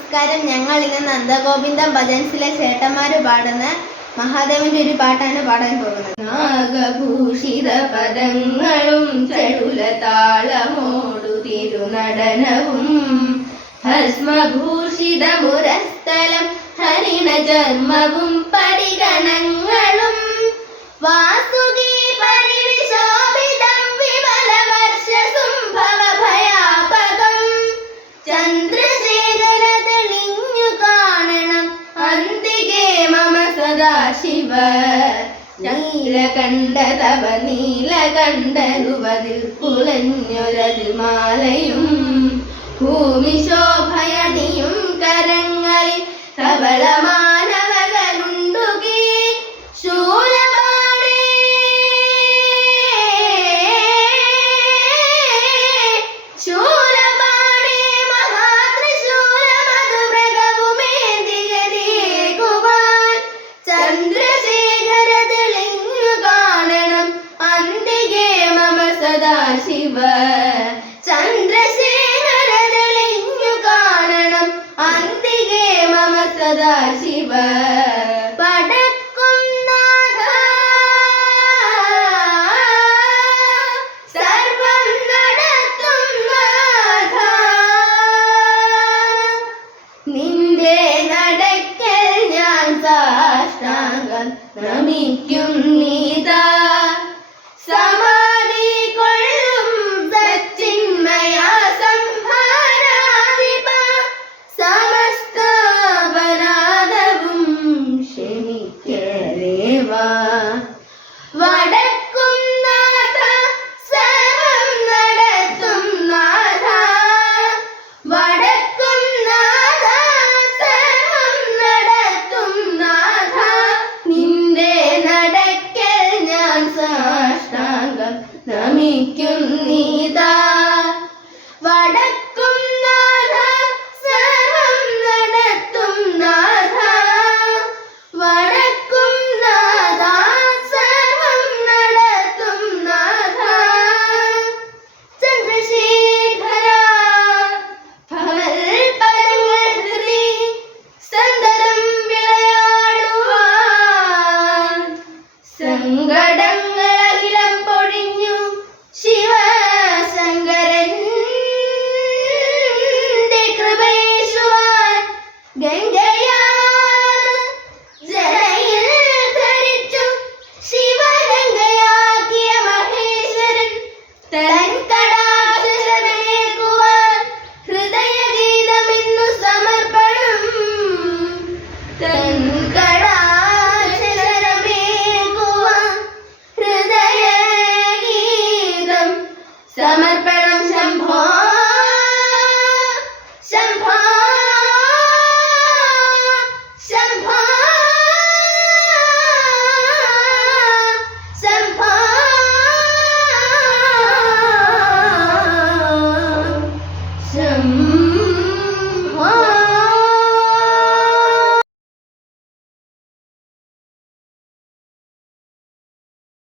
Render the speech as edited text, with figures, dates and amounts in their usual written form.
നമസ്കാരം. ഞങ്ങൾ ഇന്ന് നന്ദഗോവിന്ദം ഭജൻസിലെ ചേട്ടന്മാര് പാടുന്ന മഹാദേവന്റെ ഒരു പാട്ടാണ് പാടാൻ പോകുന്നത്. നാഗഭൂഷിത പദങ്ങളും ചടുല താളമോടു തിരുനടനവും ഭസ്മഭൂഷിത മുരസ്ഥലം ഹരിണ ചർമ്മവും പരിഗണങ്ങളും വാസുകി പരിവിശോഭിതം വിമല വർഷ സംഭവ ഭയാപകം ചന്ദ്രശേഖര തെളിഞ്ഞു കാണണം അന്തികേ മമ സദാശിവ നീലകണ്ഠ തവ നീലകണ്ഠരുവതിൽ കുലഞ്ഞൊരതിമാലയും ഭൂമി ശോഭയണിയും കരങ്ങളിൽ കവളമാനവകളുണ്ടുകി ശൂലപാണി ശൂലപാണി മഹാത്രിശൂലമതു മൃഗവുമേന്തികതീകുവാൻ ചന്ദ്രശേഖര തെളിഞ്ഞു കാണണം അന്തികേ മമ സദാശിവ ചന്ദ്രശേഖര തെളിഞ്ഞു കാണണം അന്തികേ മമ സദാശിവ പടക്കും നാഥ സർവം നടത്തും നാഥ നിന്റെ നടക്കൽ ഞാൻ സാഷ്ടാംഗം നമിക്കും നീതാ സമാധി കൊള്ളും സച്ചിന്മയ സംഹാരാധിപ സമസ്താപരാധവും ക്ഷമിക്കലേവാ വടക്കും നാഥ സർവം നടത്തും നാഥ വടക്കും നാഥ സർവം നടത്തും നാഥ നിന്റെ നടക്കൽ ഞാൻ സാഷ്ടാംഗം നമിക്കും നീതാ വടക്കും നാഥ സർവം നടത്തും നാഥ വടക്കും നാഥ സർവം നടത്തും നാഥ ചന്ദ്രശേഖര ഭവൽപദങ്ങൾ ഹൃദി സന്തതം വിളയാടുവാൻ സങ്കടങ്ങളകിലം പൊഴിഞ്ഞു ശിവശങ്കരന്റെ കൃപേശുവാൻ ഗംഗയാർ ജടയിൽ ധരിച്ചു ശിവഗംഗയാക്കിയ മഹേശ്വരൻ തൻ കടാക്ഷരമേകുവാൻ ഹൃദയഗീതമെന്നു സമർപ്പണം തൻ കടാക്ഷരമേകുവാൻ ഹൃദയഗീതം സമർപ്പണം